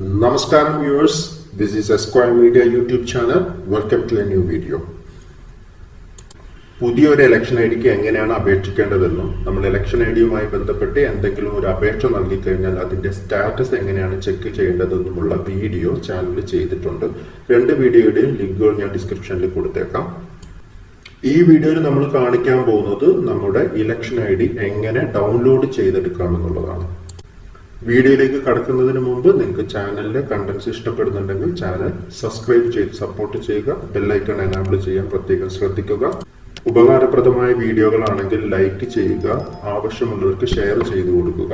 Namaskaram viewers, this is Esquire Media YouTube channel. Welcome to a new video. പുതിയൊരു election I ഡിക്ക് എങ്ങനെയാണ് അപേക്ഷിക്കേണ്ടതെന്നും നമ്മൾ election I ഡിയുമായി ബന്ധപ്പെട്ട് എന്തെങ്കിലും ഒരു അപേക്ഷ നൽകി കഴിഞ്ഞാൽ അതിന്റെ സ്റ്റാറ്റസ് എങ്ങനെയാണ് ചെക്ക് ചെയ്യേണ്ടതെന്നുമുള്ള വീഡിയോ ചാനലിൽ ചെയ്തിട്ടുണ്ട്. രണ്ട് വീഡിയോയുടെയും ലിങ്കുകൾ ഞാൻ ഡിസ്ക്രിപ്ഷനിൽ കൊടുത്തേക്കാം. ഈ വീഡിയോയിൽ നമ്മൾ കാണിക്കാൻ പോകുന്നത് നമ്മുടെ ഇലക്ഷൻ ഐ ഡി എങ്ങനെ ഡൗൺലോഡ് ചെയ്തെടുക്കാമെന്നുള്ളതാണ്. വീഡിയോയിലേക്ക് കടക്കുന്നതിന് മുമ്പ് നിങ്ങൾക്ക് ചാനലിലെ കണ്ടന്റ്സ് ഇഷ്ടപ്പെടുന്നുണ്ടെങ്കിൽ ചാനൽ സബ്സ്ക്രൈബ് ചെയ്ത് സപ്പോർട്ട് ചെയ്യുക. ബെല്ലൈക്കൺ എനാബിൾ ചെയ്യാൻ പ്രത്യേകം ശ്രദ്ധിക്കുക. ഉപകാരപ്രദമായ വീഡിയോകളാണെങ്കിൽ ലൈക്ക് ചെയ്യുക, ആവശ്യമുള്ളവർക്ക് ഷെയർ ചെയ്തു കൊടുക്കുക.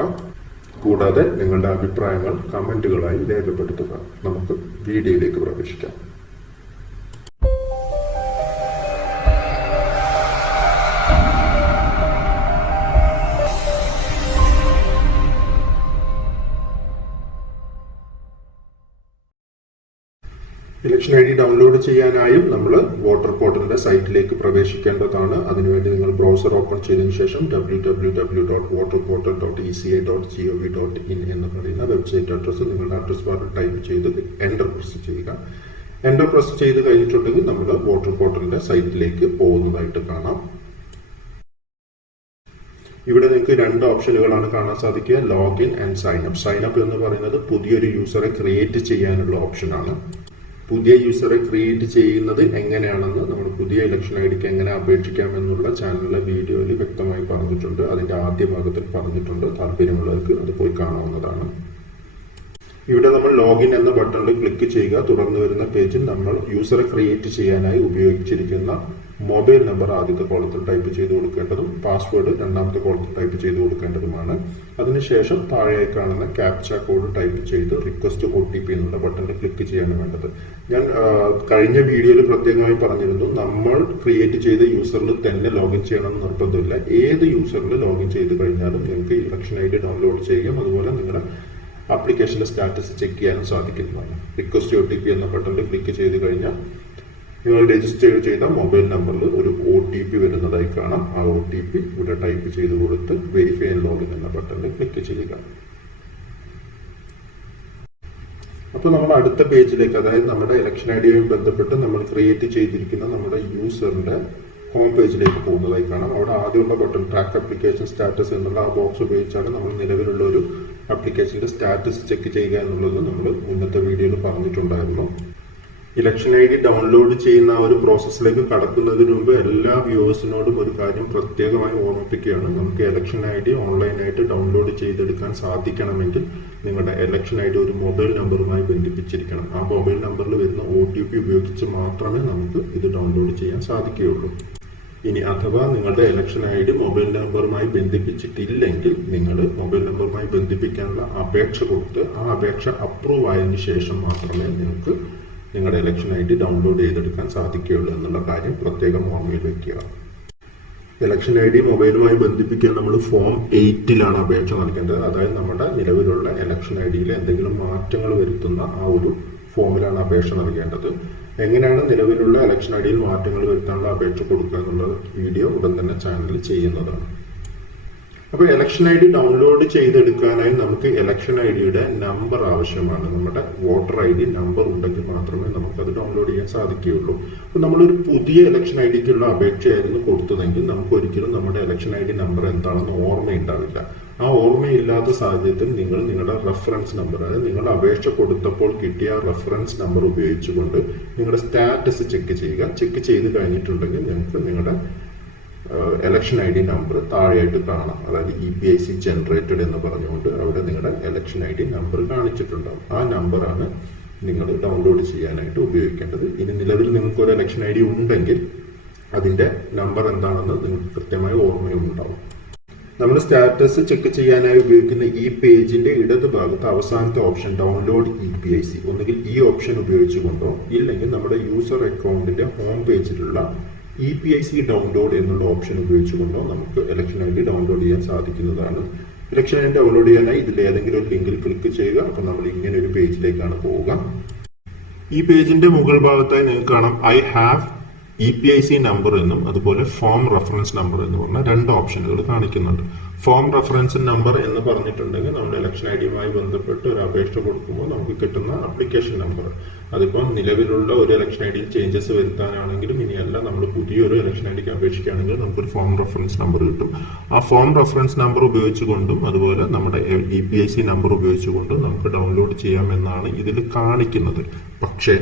കൂടാതെ നിങ്ങളുടെ അഭിപ്രായങ്ങൾ കമന്റുകളായി രേഖപ്പെടുത്തുക. നമുക്ക് വീഡിയോയിലേക്ക് പ്രവേശിക്കാം. ഇലക്ഷൻ ഐ ഡി ഡൗൺലോഡ് ചെയ്യാനായും നമ്മൾ വോട്ടർ പോർട്ടലിന്റെ സൈറ്റിലേക്ക് പ്രവേശിക്കേണ്ടതാണ്. അതിനുവേണ്ടി നിങ്ങൾ ബ്രൗസർ ഓപ്പൺ ചെയ്തതിനു ശേഷം www.voterportal.eci.gov.in എന്ന് പറയുന്ന വെബ്സൈറ്റ് അഡ്രസ്സ് നിങ്ങളുടെ അഡ്രസ് ബാറിൽ ടൈപ്പ് ചെയ്ത് എൻ്റർ പ്രസ് ചെയ്യുക. എൻ്റർ പ്രസ് ചെയ്ത് കഴിഞ്ഞിട്ടുണ്ടെങ്കിൽ നമ്മൾ വോട്ടർ പോർട്ടലിന്റെ സൈറ്റിലേക്ക് പോകുന്നതായിട്ട് കാണാം. ഇവിടെ നിങ്ങൾക്ക് രണ്ട് ഓപ്ഷനുകളാണ് കാണാൻ സാധിക്കുക: login and sign up. Sign up എന്ന് പറയുന്നത് പുതിയൊരു യൂസറെ ക്രിയേറ്റ് ചെയ്യാനുള്ള ഓപ്ഷനാണ്. പുതിയ യൂസറെ ക്രിയേറ്റ് ചെയ്യുന്നത് എങ്ങനെയാണെന്ന് നമ്മൾ പുതിയ ഇലക്ഷൻ ഐ ഡിക്ക് എങ്ങനെ അപേക്ഷിക്കാം എന്നുള്ള ചാനലിലെ വീഡിയോയിൽ വ്യക്തമായി പറഞ്ഞിട്ടുണ്ട്. അതിന്റെ ആദ്യ ഭാഗത്തിൽ പറഞ്ഞിട്ടുണ്ട്. താല്പര്യമുള്ളവർക്ക് അത് പോയി കാണാവുന്നതാണ്. ഇവിടെ നമ്മൾ ലോഗിൻ എന്ന ബട്ടണിൽ ക്ലിക്ക് ചെയ്യുക. തുടർന്ന് വരുന്ന പേജിൽ നമ്മൾ യൂസറെ ക്രിയേറ്റ് ചെയ്യാനായി ഉപയോഗിച്ചിരിക്കുന്ന മൊബൈൽ നമ്പർ ആദ്യത്തെ കോളത്തിൽ ടൈപ്പ് ചെയ്ത് കൊടുക്കേണ്ടതും പാസ്വേഡ് രണ്ടാമത്തെ കോളത്തിൽ ടൈപ്പ് ചെയ്ത് കൊടുക്കേണ്ടതുമാണ്. അതിനുശേഷം താഴെയായി കാണുന്ന ക്യാപ്ച കോഡ് ടൈപ്പ് ചെയ്ത് റിക്വസ്റ്റ് OTP എന്നുള്ള ബട്ടണിൽ ക്ലിക്ക് ചെയ്യാണ് വേണ്ടത്. ഞാൻ കഴിഞ്ഞ വീഡിയോയിൽ പ്രത്യേകമായി പറഞ്ഞിരുന്നു, നമ്മൾ ക്രിയേറ്റ് ചെയ്ത യൂസറിൽ തന്നെ ലോഗിൻ ചെയ്യണമെന്ന് നിർബന്ധമില്ല. ഏത് യൂസറിൽ ലോഗിൻ ചെയ്ത് കഴിഞ്ഞാലും നിങ്ങൾക്ക് ഇലക്ഷൻ ഐ ഡി ഡൗൺലോഡ് ചെയ്യാം. അതുപോലെ നിങ്ങളുടെ ആപ്ലിക്കേഷന്റെ സ്റ്റാറ്റസ് ചെക്ക് ചെയ്യാനും സാധിക്കുന്നതാണ്. റിക്വസ്റ്റ് OTP എന്ന ബട്ടണിൽ ക്ലിക്ക് ചെയ്ത് കഴിഞ്ഞാൽ നിങ്ങൾ രജിസ്റ്റർ ചെയ്ത മൊബൈൽ നമ്പറിൽ ഒരു OTP വരുന്നതായി കാണാം. ആ OTP ഇവിടെ ടൈപ്പ് ചെയ്ത് കൊടുത്ത് വെരിഫൈ ആൻഡ് ലോഗിൻ എന്ന ബട്ടണിൽ ക്ലിക്ക് ചെയ്യുക. അപ്പോൾ നമ്മൾ അടുത്ത പേജിലേക്ക്, അതായത് നമ്മുടെ ഇലക്ഷൻ ഐ ഡിയുമായി ബന്ധപ്പെട്ട് നമ്മൾ ക്രിയേറ്റ് ചെയ്തിരിക്കുന്ന നമ്മുടെ യൂസറിന്റെ ഹോം പേജിലേക്ക് പോകുന്നതായി കാണാം. അവിടെ ആദ്യമുള്ള ബട്ടൺ ട്രാക്ക് ആപ്ലിക്കേഷൻ സ്റ്റാറ്റസ് എന്നുള്ള ആ ബോക്സ് ഉപയോഗിച്ചാണ് നമ്മൾ നിലവിലുള്ള ഒരു ആപ്ലിക്കേഷന്റെ സ്റ്റാറ്റസ് ചെക്ക് ചെയ്യുക എന്നുള്ളത് നമ്മൾ മുന്നത്തെ വീഡിയോയിൽ പറഞ്ഞിട്ടുണ്ടായിരുന്നു. ഇലക്ഷൻ ഐ ഡി ഡൗൺലോഡ് ചെയ്യുന്ന ഒരു പ്രോസസ്സിലേക്ക് കടക്കുന്നതിന് മുമ്പ് എല്ലാ വ്യൂവേഴ്സിനോടും ഒരു കാര്യം പ്രത്യേകമായി ഓർമ്മിപ്പിക്കുകയാണ്. നമുക്ക് ഇലക്ഷൻ ഐ ഡി ഓൺലൈനായിട്ട് ഡൗൺലോഡ് ചെയ്തെടുക്കാൻ സാധിക്കണമെങ്കിൽ നിങ്ങളുടെ ഇലക്ഷൻ ഐ ഡി ഒരു മൊബൈൽ നമ്പറുമായി ബന്ധിപ്പിച്ചിരിക്കണം. ആ മൊബൈൽ നമ്പറിൽ വരുന്ന OTP ഉപയോഗിച്ച് മാത്രമേ നമുക്ക് ഇത് ഡൗൺലോഡ് ചെയ്യാൻ സാധിക്കുകയുള്ളൂ. ഇനി അഥവാ നിങ്ങളുടെ ഇലക്ഷൻ ഐ ഡി മൊബൈൽ നമ്പറുമായി ബന്ധിപ്പിച്ചിട്ടില്ലെങ്കിൽ നിങ്ങൾ മൊബൈൽ നമ്പറുമായി ബന്ധിപ്പിക്കാനുള്ള അപേക്ഷ കൊടുത്ത് ആ അപേക്ഷ അപ്രൂവ് ആയതിനു ശേഷം മാത്രമേ നിങ്ങൾക്ക് നിങ്ങളുടെ ഇലക്ഷൻ ഐ ഡി ഡൗൺലോഡ് ചെയ്തെടുക്കാൻ സാധിക്കുകയുള്ളൂ എന്നുള്ള കാര്യം പ്രത്യേകം ഓർമ്മയിൽ വയ്ക്കുക. ഇലക്ഷൻ ഐ ഡി മൊബൈലുമായി ബന്ധിപ്പിക്കാൻ നമ്മൾ ഫോം 8 അപേക്ഷ നൽകേണ്ടത്. അതായത് നമ്മുടെ നിലവിലുള്ള ഇലക്ഷൻ ഐ ഡിയിൽ എന്തെങ്കിലും മാറ്റങ്ങൾ വരുത്തുന്ന ആ ഒരു ഫോമിലാണ് അപേക്ഷ നൽകേണ്ടത്. എങ്ങനെയാണ് നിലവിലുള്ള ഇലക്ഷൻ ഐ ഡിയിൽ മാറ്റങ്ങൾ വരുത്താനുള്ള അപേക്ഷ കൊടുക്കുക എന്നുള്ള വീഡിയോ ഉടൻ തന്നെ ചാനലിൽ ചെയ്യുന്നതാണ്. അപ്പോൾ ഇലക്ഷൻ ഐ ഡി ഡൗൺലോഡ് ചെയ്തെടുക്കാനായി നമുക്ക് ഇലക്ഷൻ ഐ ഡിയുടെ നമ്പർ ആവശ്യമാണ്. നമ്മുടെ വോട്ടർ ഐ ഡി നമ്പർ ഉണ്ടെങ്കിൽ മാത്രമേ നമുക്കത് ഡൗൺലോഡ് ചെയ്യാൻ സാധിക്കുകയുള്ളൂ. അപ്പോൾ നമ്മളൊരു പുതിയ ഇലക്ഷൻ ഐ ഡിക്കുള്ള അപേക്ഷയായിരുന്നു കൊടുത്തതെങ്കിൽ നമുക്ക് ഒരിക്കലും നമ്മുടെ ഇലക്ഷൻ ഐ ഡി നമ്പർ എന്താണെന്ന് ഓർമ്മയുണ്ടാവില്ല. ആ ഓർമ്മയില്ലാത്ത സാഹചര്യത്തിൽ നിങ്ങൾ നിങ്ങളുടെ റെഫറൻസ് നമ്പർ, അതായത് നിങ്ങൾ അപേക്ഷ കൊടുത്തപ്പോൾ കിട്ടിയ റെഫറൻസ് നമ്പർ ഉപയോഗിച്ചുകൊണ്ട് നിങ്ങളുടെ സ്റ്റാറ്റസ് ചെക്ക് ചെയ്യുക. ചെക്ക് ചെയ്ത് കഴിഞ്ഞിട്ടുണ്ടെങ്കിൽ നിങ്ങൾക്ക് നിങ്ങളുടെ ഇലക്ഷൻ ഐ ഡി നമ്പർ താഴെയായിട്ട് കാണാം. അതായത് EPIC ജനറേറ്റഡ് എന്ന് പറഞ്ഞുകൊണ്ട് അവിടെ നിങ്ങളുടെ ഇലക്ഷൻ ഐ ഡി നമ്പർ കാണിച്ചിട്ടുണ്ടാകും. ആ നമ്പറാണ് നിങ്ങൾ ഡൗൺലോഡ് ചെയ്യാനായിട്ട് ഉപയോഗിക്കേണ്ടത്. ഇനി നിലവിൽ നിങ്ങൾക്ക് ഒരു ഇലക്ഷൻ ഐ ഡി ഉണ്ടെങ്കിൽ അതിന്റെ നമ്പർ എന്താണെന്ന് നിങ്ങൾക്ക് കൃത്യമായി ഓർമ്മയുണ്ടാവും. നമ്മൾ സ്റ്റാറ്റസ് ചെക്ക് ചെയ്യാനായി ഉപയോഗിക്കുന്ന ഈ പേജിന്റെ ഇടത് ഭാഗത്ത് അവസാനത്തെ ഓപ്ഷൻ ഡൗൺലോഡ് EPIC, ഒന്നുകിൽ ഈ ഓപ്ഷൻ ഉപയോഗിച്ചുകൊണ്ടോ ഇല്ലെങ്കിൽ നമ്മുടെ യൂസർ അക്കൗണ്ടിന്റെ ഹോം പേജിലുള്ള EPIC ഡൗൺലോഡ് എന്നുള്ള ഓപ്ഷൻ ഉപയോഗിച്ചുകൊണ്ടോ നമുക്ക് ഇലക്ഷൻ ഐ ഡി ഡൗൺലോഡ് ചെയ്യാൻ സാധിക്കുന്നതാണ്. ഇലക്ഷൻ ഐ ഡി ഡൗൺലോഡ് ചെയ്യാനായി ഇതിൽ ഏതെങ്കിലും ഒരു ലിങ്കിൽ ക്ലിക്ക് ചെയ്യുക. അപ്പോൾ നമ്മൾ ഇങ്ങനെ ഒരു പേജിലേക്കാണ് പോവുക. ഈ പേജിന്റെ മുകൾ ഭാഗത്തായി നിങ്ങൾക്ക് കാണാം I have EPIC നമ്പർ എന്നും അതുപോലെ ഫോം റെഫറൻസ് നമ്പർ എന്ന് പറഞ്ഞ രണ്ട് ഓപ്ഷനുകൾ കാണിക്കുന്നുണ്ട്. ഫോം റെഫറൻസ് നമ്പർ എന്ന് പറഞ്ഞിട്ടുണ്ടെങ്കിൽ നമ്മുടെ ഇലക്ഷൻ ഐ ഡിയുമായി ബന്ധപ്പെട്ട് ഒരു അപേക്ഷ കൊടുക്കുമ്പോൾ നമുക്ക് കിട്ടുന്ന ആപ്ലിക്കേഷൻ നമ്പർ. അതിപ്പോൾ നിലവിലുള്ള ഒരു ഇലക്ഷൻ ഐ ഡിയിൽ ചേഞ്ചസ് വരുത്താനാണെങ്കിലും ഇനിയല്ല നമ്മൾ പുതിയൊരു ഇലക്ഷൻ ഐ ഡിക്ക് അപേക്ഷിക്കുകയാണെങ്കിൽ നമുക്കൊരു ഫോം റെഫറൻസ് നമ്പർ കിട്ടും. ആ ഫോം റെഫറൻസ് നമ്പർ ഉപയോഗിച്ചുകൊണ്ടും അതുപോലെ നമ്മുടെ EPIC നമ്പർ ഉപയോഗിച്ചുകൊണ്ടും നമുക്ക് ഡൗൺലോഡ് ചെയ്യാമെന്നാണ് ഇതിൽ കാണിക്കുന്നത്. പക്ഷേ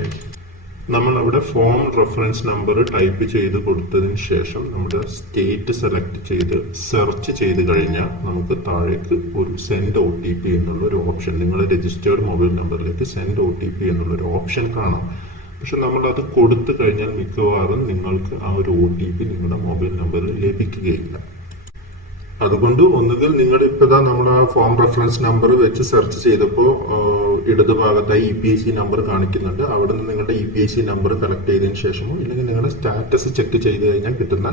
നമ്മൾ അവിടെ ഫോം റെഫറൻസ് നമ്പർ ടൈപ്പ് ചെയ്ത് കൊടുത്തതിന് ശേഷം നമ്മുടെ സ്റ്റേറ്റ് സെലക്ട് ചെയ്ത് സെർച്ച് ചെയ്ത് കഴിഞ്ഞാൽ നമുക്ക് താഴേക്ക് ഒരു സെൻഡ് OTP എന്നുള്ള ഒരു ഓപ്ഷൻ, നിങ്ങളുടെ രജിസ്റ്റേർഡ് മൊബൈൽ നമ്പറിലേക്ക് സെൻഡ് OTP എന്നുള്ള ഒരു ഓപ്ഷൻ കാണാം. പക്ഷെ നമ്മൾ അത് കൊടുത്തു കഴിഞ്ഞാൽ മിക്കവാറും നിങ്ങൾക്ക് ആ ഒരു OTP നിങ്ങളുടെ മൊബൈൽ നമ്പറിൽ ലഭിക്കുകയില്ല. അതുകൊണ്ട് ഒന്നുകിൽ നിങ്ങൾ ഇപ്പതാ നമ്മുടെ ഫോം റെഫറൻസ് നമ്പർ വെച്ച് സെർച്ച് ചെയ്തപ്പോൾ ഇടതുഭാഗത്തായി EPIC നമ്പർ കാണിക്കുന്നുണ്ട്. അവിടെ നിന്ന് നിങ്ങളുടെ EPIC നമ്പർ കളക്ട് ചെയ്തതിന് ശേഷമോ ഇല്ലെങ്കിൽ നിങ്ങളുടെ സ്റ്റാറ്റസ് ചെക്ക് ചെയ്ത് കഴിഞ്ഞാൽ കിട്ടുന്ന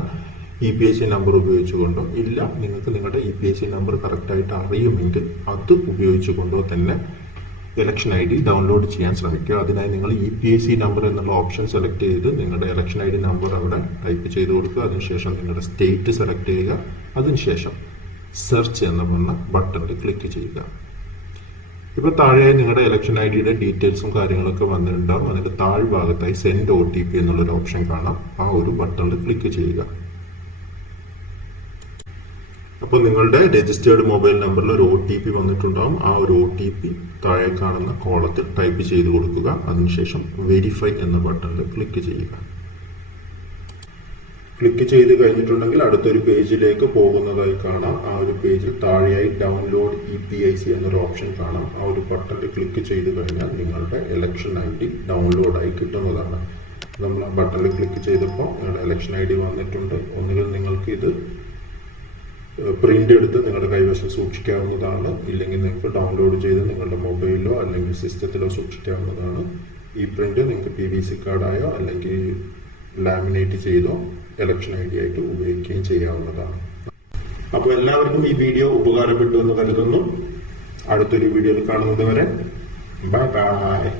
EPIC നമ്പർ ഉപയോഗിച്ചുകൊണ്ടോ, ഇല്ല നിങ്ങൾക്ക് നിങ്ങളുടെ EPIC നമ്പർ കറക്റ്റായിട്ട് അറിയുമെങ്കിൽ അത് ഉപയോഗിച്ചുകൊണ്ടോ തന്നെ ഇലക്ഷൻ ഐ ഡി ഡൗൺലോഡ് ചെയ്യാൻ ശ്രമിക്കുക. അതിനായി നിങ്ങൾ EPIC നമ്പർ എന്നുള്ള ഓപ്ഷൻ സെലക്ട് ചെയ്ത് നിങ്ങളുടെ ഇലക്ഷൻ ഐ ഡി നമ്പർ അവിടെ ടൈപ്പ് ചെയ്ത് കൊടുക്കുക. അതിനുശേഷം നിങ്ങളുടെ സ്റ്റേറ്റ് സെലക്ട് ചെയ്യുക. അതിനുശേഷം സെർച്ച് എന്ന് പറഞ്ഞ ബട്ടണിൽ ക്ലിക്ക് ചെയ്യുക. ഇപ്പോൾ താഴെ നിങ്ങളുടെ ഇലക്ഷൻ ഐ ഡിയുടെ ഡീറ്റെയിൽസും കാര്യങ്ങളൊക്കെ വന്നിട്ടുണ്ടാവും. അതിൻ്റെ താഴ്ഭാഗത്തായി സെൻഡ് OTP എന്നുള്ളൊരു ഓപ്ഷൻ കാണാം. ആ ഒരു ബട്ടണിൽ ക്ലിക്ക് ചെയ്യുക. അപ്പോൾ നിങ്ങളുടെ രജിസ്റ്റേർഡ് മൊബൈൽ നമ്പറിൽ ഒരു OTP വന്നിട്ടുണ്ടാവും. ആ ഒരു OTP താഴെ കാണുന്ന കോളത്തിൽ ടൈപ്പ് ചെയ്ത് കൊടുക്കുക. അതിനുശേഷം വെരിഫൈ എന്ന ബട്ടണിൽ ക്ലിക്ക് ചെയ്യുക. ക്ലിക്ക് ചെയ്ത് കഴിഞ്ഞിട്ടുണ്ടെങ്കിൽ അടുത്തൊരു പേജിലേക്ക് പോകുന്നതായി കാണാം. ആ ഒരു പേജിൽ താഴെയായി ഡൗൺലോഡ് EPIC എന്നൊരു ഓപ്ഷൻ കാണാം. ആ ഒരു ബട്ടണിൽ ക്ലിക്ക് ചെയ്ത് കഴിഞ്ഞാൽ നിങ്ങളുടെ ഇലക്ഷൻ ഐ ഡി ഡൗൺലോഡായി കിട്ടുന്നതാണ്. നമ്മൾ ആ ബട്ടണിൽ ക്ലിക്ക് ചെയ്തപ്പോൾ നിങ്ങളുടെ ഇലക്ഷൻ ഐ ഡി വന്നിട്ടുണ്ട്. ഒന്നുകിൽ നിങ്ങൾക്ക് ഇത് പ്രിന്റ് എടുത്ത് നിങ്ങളുടെ കൈവശം സൂക്ഷിക്കാവുന്നതാണ്, ഇല്ലെങ്കിൽ നിങ്ങൾക്ക് ഡൗൺലോഡ് ചെയ്ത് നിങ്ങളുടെ മൊബൈലിലോ അല്ലെങ്കിൽ സിസ്റ്റത്തിലോ സൂക്ഷിക്കാവുന്നതാണ്. ഈ പ്രിന്റ് നിങ്ങൾക്ക് PVC കാർഡായോ അല്ലെങ്കിൽ ലാമിനേറ്റ് ചെയ്തോ ഇലക്ഷൻ ഐ ഡി ആയിട്ട് ഉപയോഗിക്കുകയും ചെയ്യാവുന്നതാണ്. അപ്പോൾ എല്ലാവർക്കും ഈ വീഡിയോ ഉപകാരപ്പെട്ടു എന്ന് കരുതുന്നു. അടുത്തൊരു വീഡിയോയിൽ കാണുന്നത് വരെ ബൈ ബൈ.